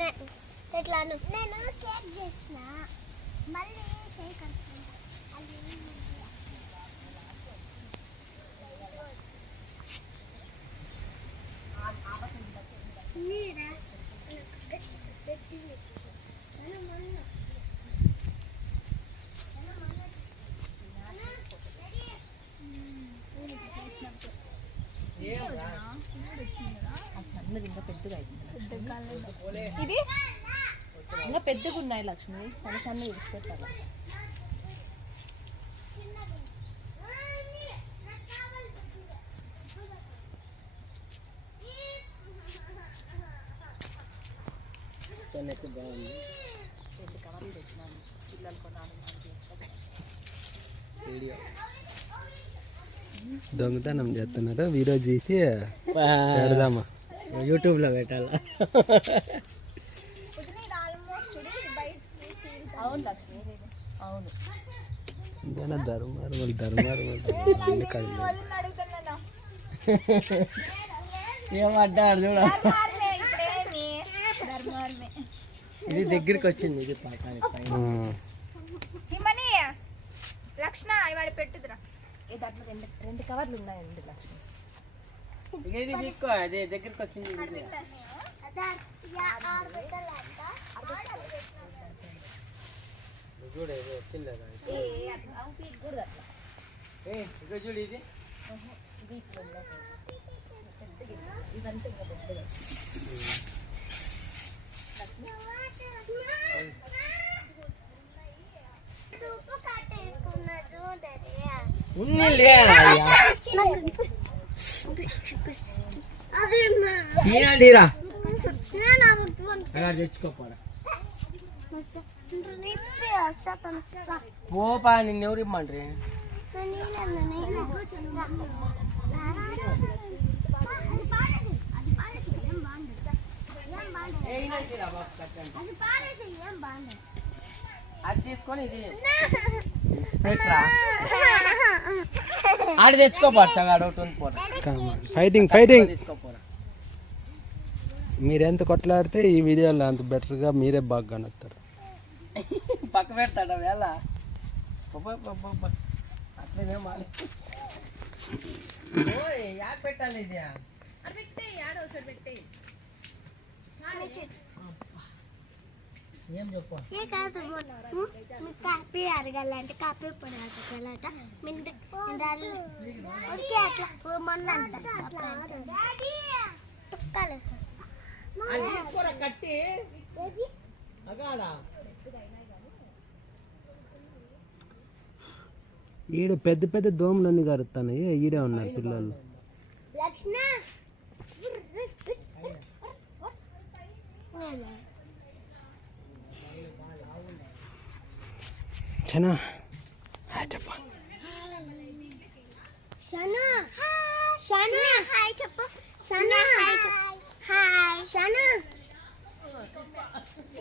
ఎట్లా నేను షేక్ చేసిన మళ్ళీ షేక్ అనుకుంటా అది నీరా సన్నది ఇంకా పెద్దగా ఇది ఇంకా పెద్దగా ఉన్నాయి లక్ష్మి సన్న సన్న విడిచిపెట్టాలి బాగుంది కవర్లు తెచ్చినాను పిల్లలు కొనాలి దొంగతనం చేస్తున్నారు వీడియో తీసి పెడదామా యూట్యూబ్లో పెట్టాలా అవును లక్ష్మి అవును ధర్మారు ఏమంటారు చూడ ఇది దగ్గరికి వచ్చింది ఇది పాకానికి లక్ష్ణ ఇవాడు పెట్టుదురా దాంట్లో రెండు కవర్లు ఉన్నాయండి లక్ష్మి ఇది మీకు అదే దగ్గరికి వచ్చింది చూడు ఇది వచ్చింది చూడు ఇది ఇదంతా తెచ్చుకోపోరా పోపా నిన్ను ఎవరు ఇమ్మంటారు అది తీసుకొని ఇది ఆడి తెచ్చుకోపోరా ఫైటింగ్ తీసుకోపోరా మీరెంత కొట్లాడితే ఈ వీడియోలో అంత బెటర్గా మీరే బాగా కనొస్తారు పక్క పెడతాడా వేళ అట్లనే మాలి యాడ్ పెట్టాలి ఇది ఏం చెప్పు కాపీ అరగాలంటే కాపీ పొడి అరగాలంట అట్లా మొన్న కట్టి ఈడ పెద్ద పెద్ద దోమలన్నీ కరుస్తాయి ఈడే ఉన్నారు పిల్లలు చనా చెప్పు హాయ్ చెప్పు హాయ్ హాయ్